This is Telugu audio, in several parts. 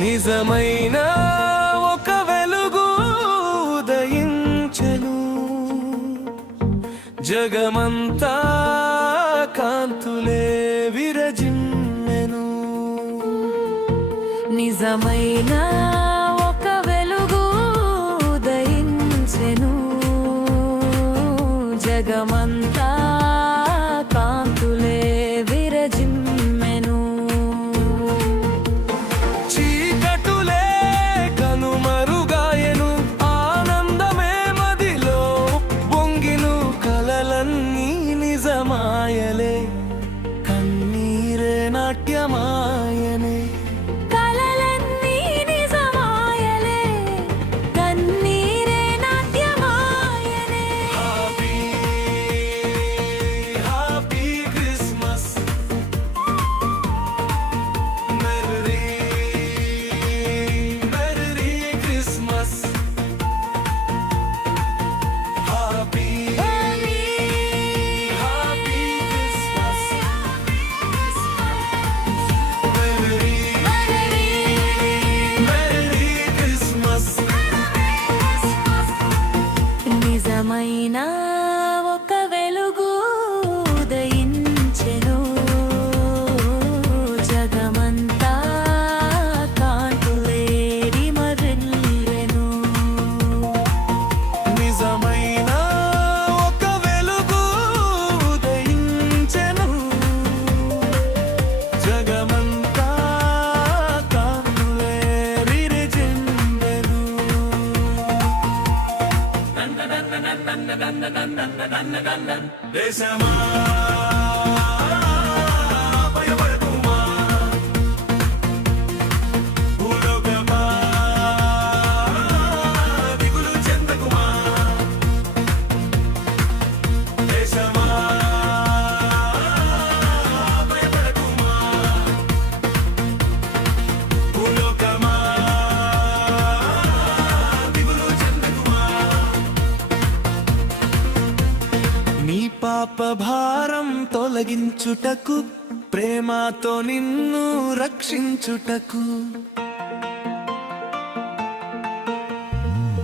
నిజమైన ఒక వెలుగు ఉదయించను. జగమంతా కాంతులే విరజిమ్మెను. నిజమైన నిజమాయలే. కన్నీరే నాట్యమా? ദേശമാ పాపభారం తొలగించుటకు ప్రేమతో నిన్ను రక్షించుటకు.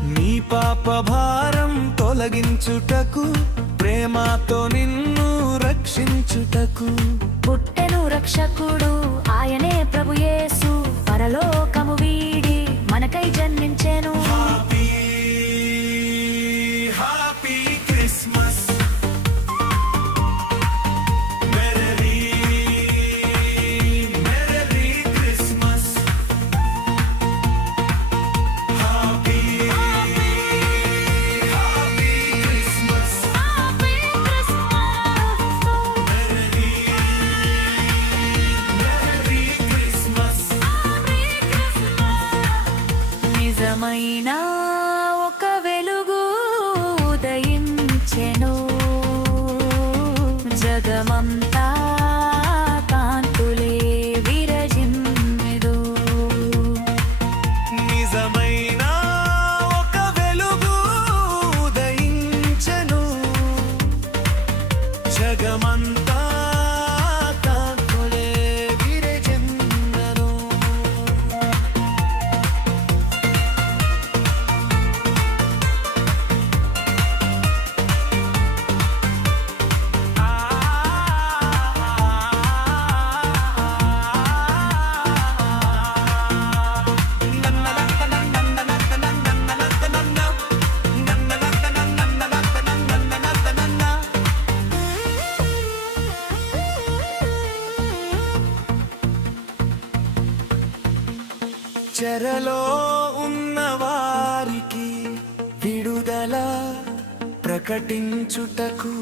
నీ పాపభారం తొలగించుటకు ప్రేమతో నిన్ను రక్షించుటకు. పుట్టెను రక్షకుడు ఆయనే ప్రభుయేసు పరలోకము వీడి మనకై జన్మించెను. నిజమైన ఒక వెలుగు ఉదయించెను. జగమంతా కాంతులే విరజిమ్మెదు నిజమైన చెరలో ఉన్న వారికి విడుదల ప్రకటించుటకు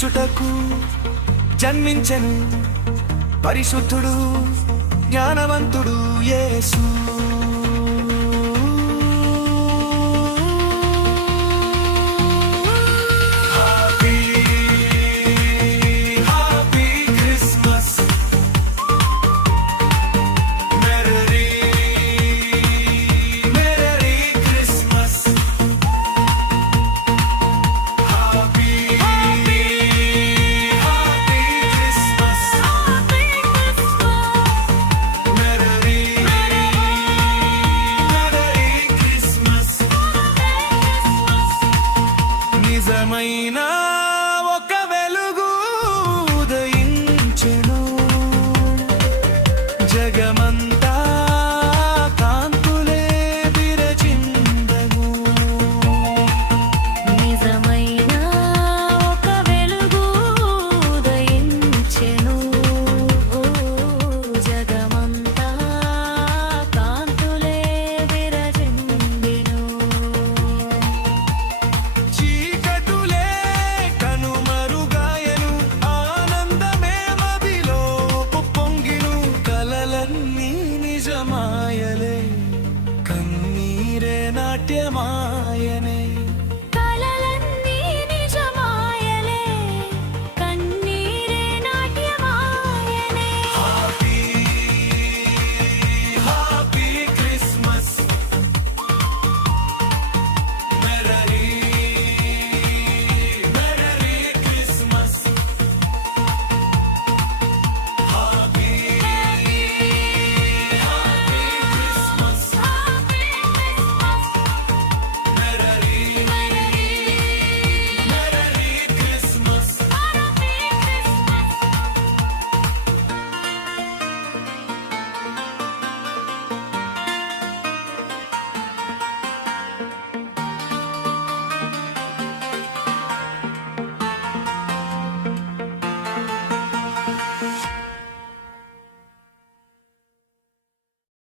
రక్షించుటకు జన్మించెను పరిశుద్ధుడు జ్ఞానవంతుడు యేసు. നാട്യമായനേ.